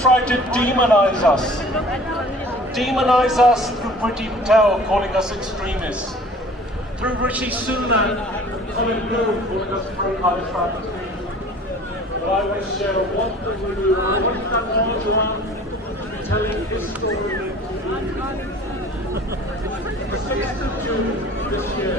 tried to demonize us. Demonize us through Priti Patel calling us extremists. Through Rishi Sunak calling us pro-Palestine. But I want to share what the review, I want that one telling his story. The 6th of June this year,